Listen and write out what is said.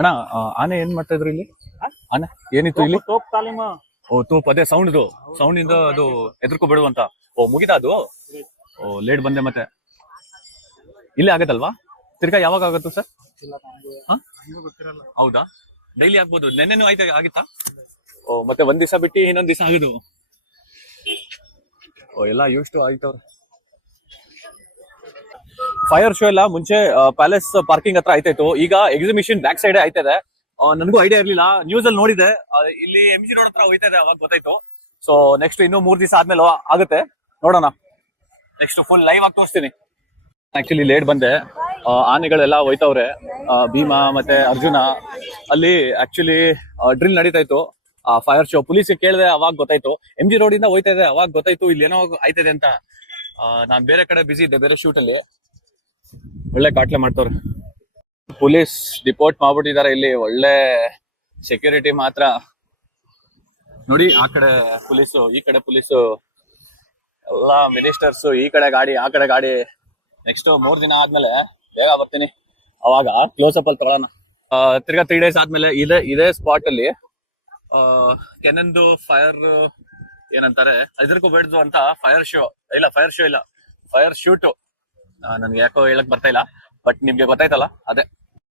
ಅಣ್ಣ ಆನೆ ಏನ್ ಮಾಡ್ತಾ ಇದ್ರು ಇಲ್ಲಿ? ಆನೆ ಏನಿತ್ತು ಇಲ್ಲಿ? ತೋಪ್ ತಾಲೀಮ. ಓ ತೂಪ್, ಅದೇ ಸೌಂಡ್ ಇಂದ ಅದು ಎದುರ್ಕೋಬೇಡು ಅಂತ. ಓ ಮುಗಿತಾ ಅದು? ಓ ಲೇಟ್ ಬಂದೆ ಮತ್ತೆ. ಇಲ್ಲೇ ಆಗತ್ತಲ್ವಾ? ತಿರ್ಗಾ ಯಾವಾಗ ಆಗತ್ತು ಸರ್? ಹೌದಾ? ಡೈಲಿ ಆಗ್ಬೋದು. ನೆನ್ನೆನೂ ಆಗಿತ್ತಾ? ಓ ಮತ್ತೆ ಒಂದ್ ದಿವಸ ಬಿಟ್ಟು ಇನ್ನೊಂದ್ ದಿವಸ ಆಗುದು. ಓ ಎಲ್ಲ ಯೂಸ್ ಟು ಆಯ್ತವ್ರೆ. ಫೈರ್ ಶೋ ಎಲ್ಲ ಮುಂಚೆ ಪ್ಯಾಲೇಸ್ ಪಾರ್ಕಿಂಗ್ ಹತ್ರ ಆಯ್ತಾಯ್ತು. ಈಗ ಎಕ್ಸಿಬಿಷನ್ ಬ್ಯಾಕ್ ಸೈಡ್ ಆಯ್ತದೆ. ನನಗೂ ಐಡಿಯಾ ಇರ್ಲಿಲ್ಲ, ನ್ಯೂಸ್ ಅಲ್ಲಿ ನೋಡಿದೆ. ಇಲ್ಲಿ MG ರೋಡ್ ಹತ್ರ ಹೋಯ್ತಾ ಇದೆ, ಅವಾಗ ಗೊತ್ತಾಯ್ತು. ಸೊ ನೆಕ್ಸ್ಟ್ ಇನ್ನೂ 3 ದಿವಸ ಆದ್ಮೇಲೆ ಆಗುತ್ತೆ, ನೋಡೋಣ. ನೆಕ್ಸ್ಟ್ ಫುಲ್ ಲೈವ್ ಆಗಿ ತೋರಿಸ್ತೀನಿ. ಆಕ್ಚುಲಿ ಲೇಟ್ ಬಂದೆ. ಆನೆಗಳೆಲ್ಲ ಹೋಯ್ತವ್ರೆ. ಭೀಮಾ ಮತ್ತೆ ಅರ್ಜುನ ಅಲ್ಲಿ ಆಕ್ಚುಲಿ ಡ್ರಿಲ್ ನಡೀತಾ ಇತ್ತು. ಫೈರ್ ಶೋ ಪೊಲೀಸ್ ಕೇಳಿದೆ, ಅವಾಗ ಗೊತ್ತಾಯ್ತು. MG ರೋಡ್ ಇಂದ ಹೋಯ್ತಾ ಇದೆ, ಅವಾಗ ಗೊತ್ತಾಯ್ತು ಇಲ್ಲಿ ಏನೋ ಆಯ್ತದೆ ಅಂತ. ನಾನ್ ಬೇರೆ ಕಡೆ ಬಿಸಿ ಇದ್ದೆ, ಬೇರೆ ಶೂಟ್ ಅಲ್ಲಿ. ಒಳ್ಳೆ ಕಾಟ್ಲೆ ಮಾಡ್ತವ್ರೆ. ಪೊಲೀಸ್ ಡಿಪೋರ್ಟ್ ಮಾಡ್ಬಿಟ್ಟಿದ್ದಾರೆ ಇಲ್ಲಿ. ಒಳ್ಳೆ ಸೆಕ್ಯೂರಿಟಿ ಮಾತ್ರ ನೋಡಿ. ಆ ಕಡೆ ಪೊಲೀಸು, ಈ ಕಡೆ ಪೊಲೀಸು, ಎಲ್ಲಾ ಮಿನಿಸ್ಟರ್ಸ್. ಈ ಕಡೆ ಗಾಡಿ, ಆ ಕಡೆ ಗಾಡಿ. ನೆಕ್ಸ್ಟ್ 3 ದಿನ ಆದ್ಮೇಲೆ ಬೇಗ ಬರ್ತೀನಿ, ಅವಾಗ ಕ್ಲೋಸ್ ಅಪ್ ಅಲ್ಲಿ ತಗೊಳ್ಳೋಣ. ತಿರ್ಗಾ 3 ಡೇಸ್ ಆದ್ಮೇಲೆ ಇದೇ ಸ್ಪಾಟ್ ಅಲ್ಲಿ ಕೆನನ್ದು ಫೈರ್ ಏನಂತಾರೆ, ಹೆದರ್ಕೋಬೇಡ್ದು ಅಂತ ಫೈರ್ ಶೋ ಇಲ್ಲ ಫೈರ್ ಶೂಟ್. ನನ್ಗೆ ಯಾಕೋ ಹೇಳಕ್ ಬರ್ತಾ ಇಲ್ಲ, ಬಟ್ ನಿಮ್ಗೆ ಗೊತ್ತಾಯ್ತಲ್ಲ ಅದೇ.